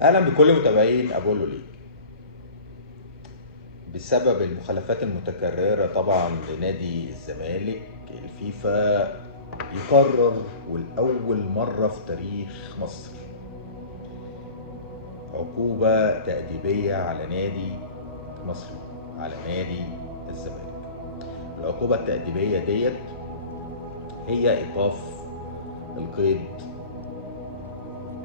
اهلا بكل متابعين ابولو ليج. بسبب المخالفات المتكرره طبعا لنادي الزمالك، الفيفا يقرر ولاول مره في تاريخ مصر عقوبه تاديبيه على نادي مصري، على نادي الزمالك. العقوبه التاديبيه ديت هي ايقاف القيد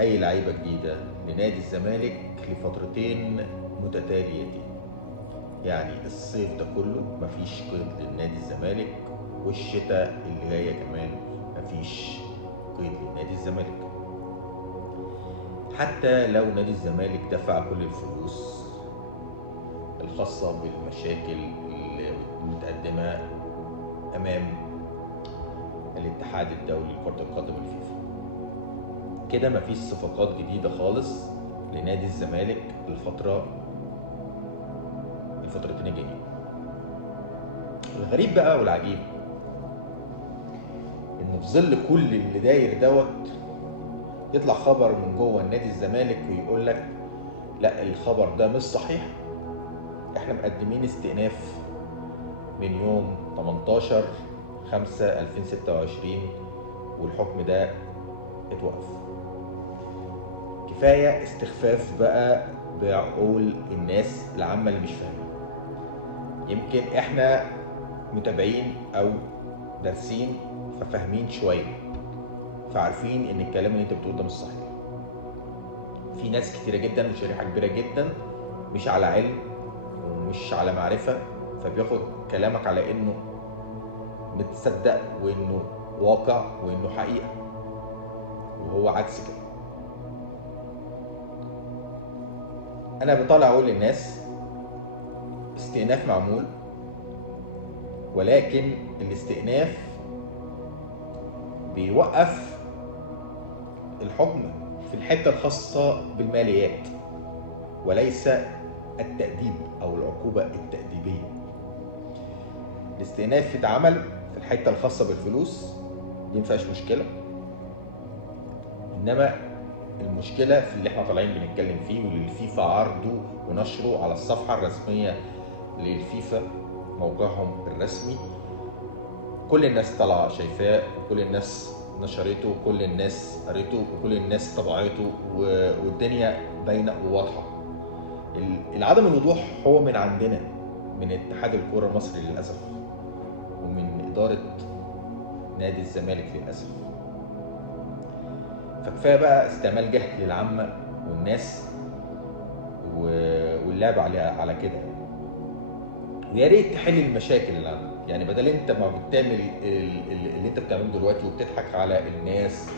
اي لعيبه جديده لنادي الزمالك لفترتين متتاليتين. يعني الصيف ده كله مفيش قيد لنادي الزمالك، والشتاء اللي جايه كمان مفيش قيد لنادي الزمالك. حتى لو نادي الزمالك دفع كل الفلوس الخاصه بالمشاكل اللي متقدمه امام الاتحاد الدولي لكره القدم الفيفا، كده مفيش صفقات جديده خالص لنادي الزمالك الفترتين الجايين. الغريب بقى والعجيب ان في ظل كل اللي داير دوت يطلع خبر من جوه النادي الزمالك ويقول لك لا، الخبر ده مش صحيح، احنا مقدمين استئناف من يوم 18/5/2026 والحكم ده اتوقف. كفايه استخفاف بقى بعقول الناس العامه اللي مش فاهمه. يمكن احنا متابعين او دارسين ففاهمين شويه، فعارفين ان الكلام اللي انت بتقوله ده مش صحيح. في ناس كتيره جدا وشريحه كبيره جدا مش على علم ومش على معرفه، فبياخد كلامك على انه متصدق وانه واقع وانه حقيقه، وهو عكس كده. انا بطالع اقول للناس استئناف معمول، ولكن الاستئناف بيوقف الحكم في الحته الخاصه بالماليات وليس التأديب او العقوبه التأديبيه. الاستئناف اتعمل في الحته الخاصه بالفلوس، دي مفيهاش مشكله، انما المشكله في اللي احنا طالعين بنتكلم فيه واللي الفيفا عرضه ونشره على الصفحه الرسميه للفيفا، موقعهم الرسمي. كل الناس طالعه شايفاه وكل الناس نشرته وكل الناس قريته وكل الناس طبعته والدنيا باينه وواضحه. العدم الوضوح هو من عندنا، من اتحاد الكوره المصري للاسف، ومن اداره نادي الزمالك للاسف. فكفايه بقى استعمال جهل العامه والناس واللعب على كده. ويا ريت تحل المشاكل اللي عندك، يعني بدل انت ما بتعمل اللي انت بتعمله دلوقتي وبتضحك على الناس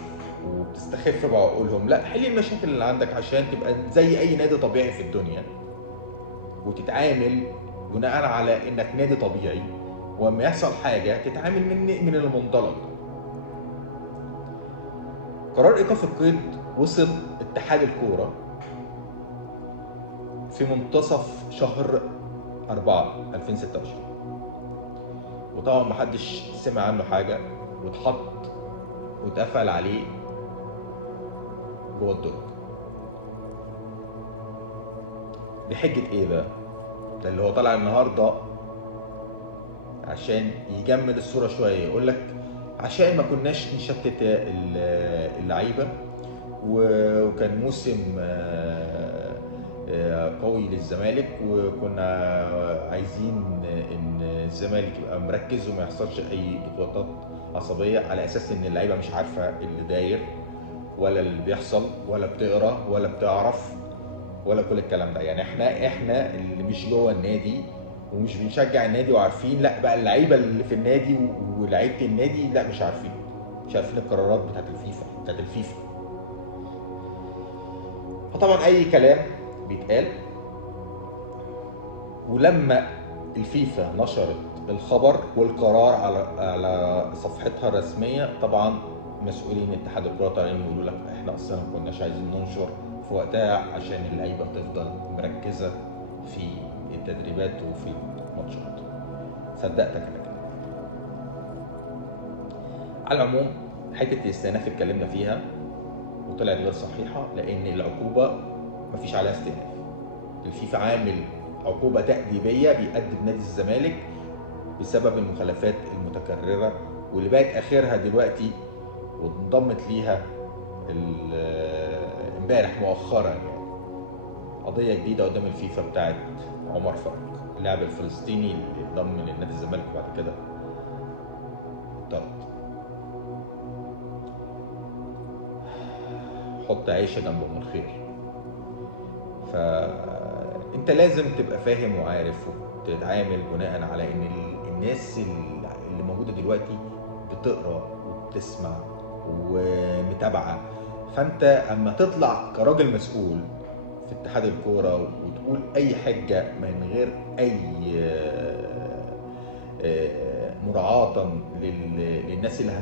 وبتستخف بعقولهم، لا، حل المشاكل اللي عندك عشان تبقى زي اي نادي طبيعي في الدنيا وتتعامل بناء على انك نادي طبيعي، ولما يحصل حاجه تتعامل من المنطلق. قرار ايقاف القيد وصل اتحاد الكوره في منتصف شهر 4/2026، وطبعا محدش سمع عنه حاجه، واتحط واتقفل عليه جوه الدرج. بحجه ايه بقى؟ ده اللي هو طالع النهارده عشان يجمل الصوره شويه، يقول لك عشان ما كناش نشتت اللعيبه، وكان موسم قوي للزمالك، وكنا عايزين ان الزمالك يبقى مركز وما يحصلش اي ضغوطات عصبيه، على اساس ان اللعيبه مش عارفه اللي داير ولا اللي بيحصل ولا بتقرا ولا بتعرف ولا كل الكلام ده. يعني احنا اللي مش جوه النادي ومش بنشجع النادي وعارفين، لا بقى اللعيبه اللي في النادي ولاعيبه النادي لا مش عارفين القرارات بتاعت الفيفا. فطبعا اي كلام بيتقال. ولما الفيفا نشرت الخبر والقرار على صفحتها الرسميه، طبعا مسؤولين اتحاد الكوره طالعين يقولوا لك احنا اصلا ما كناش عايزين ننشر في وقتها عشان اللعيبه تفضل مركزه في التدريبات وفي الماتشات. صدقتك انا كده. على العموم حته الاستئناف اتكلمنا فيها وطلعت غير صحيحه، لان العقوبه مفيش عليها استئناف. الفيفا عامل عقوبة تأديبية بيأدب نادي الزمالك بسبب المخالفات المتكررة واللي بقت آخرها دلوقتي وانضمت ليها امبارح مؤخرا يعني قضية جديدة قدام الفيفا بتاعت عمر فرج، اللاعب الفلسطيني اللي انضم لنادي الزمالك وبعد كده طرد. حط عيشة جنب ام الخير. فانت لازم تبقى فاهم وعارف وتتعامل بناء على ان الناس اللي موجودة دلوقتي بتقرا وبتسمع ومتابعة. فانت اما تطلع كراجل مسؤول في اتحاد الكورة وتقول اي حجة من غير اي مراعاة للناس اللي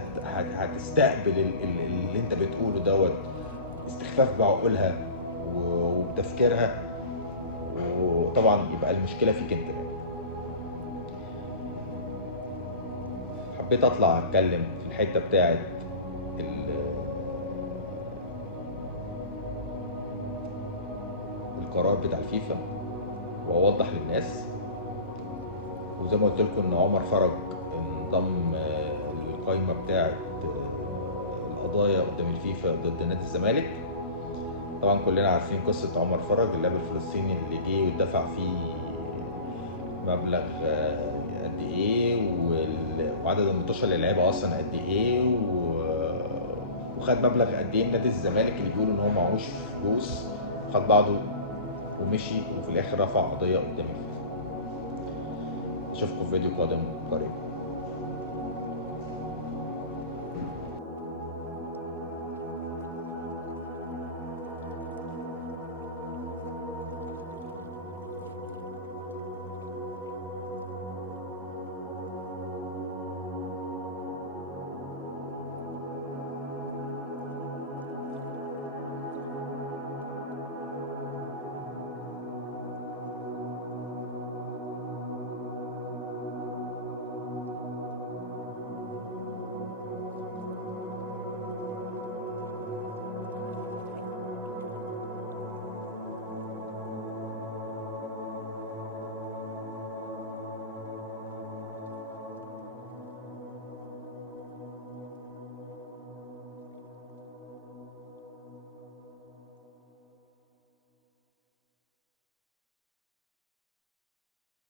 هتستقبل اللي انت بتقوله دوت، استخفاف بعقولها وبتفكيرها، وطبعا يبقى المشكلة فيك انت. حبيت اطلع اتكلم في الحتة بتاعت القرار بتاع الفيفا واوضح للناس. وزي ما قلت لكم ان عمر فرج انضم للقائمه بتاعه القضايا قدام الفيفا ضد نادي الزمالك. طبعا كلنا عارفين قصه عمر فرج اللاعب الفلسطيني اللي جه واتدفع فيه مبلغ قد ايه وعدد الماتشات اللي لعبها اصلا قد ايه وخد مبلغ قد ايه من نادي الزمالك اللي بيقولوا ان هو معهوش فلوس، خد بعضه ومشي وفي الاخر رفع قضيه قدام الفيفا. اشوفكم في فيديو قادم قريب.